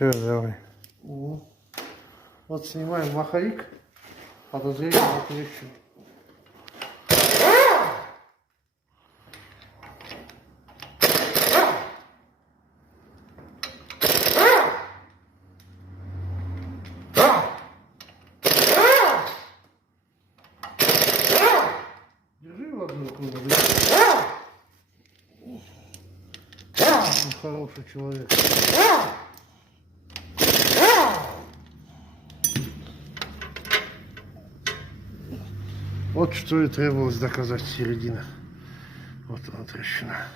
Все, давай. Вот снимаем маховик, подозрение на клещу. Держи в одну руку. Хороший человек. Вот что и требовалось доказать середина. Вот она трещина.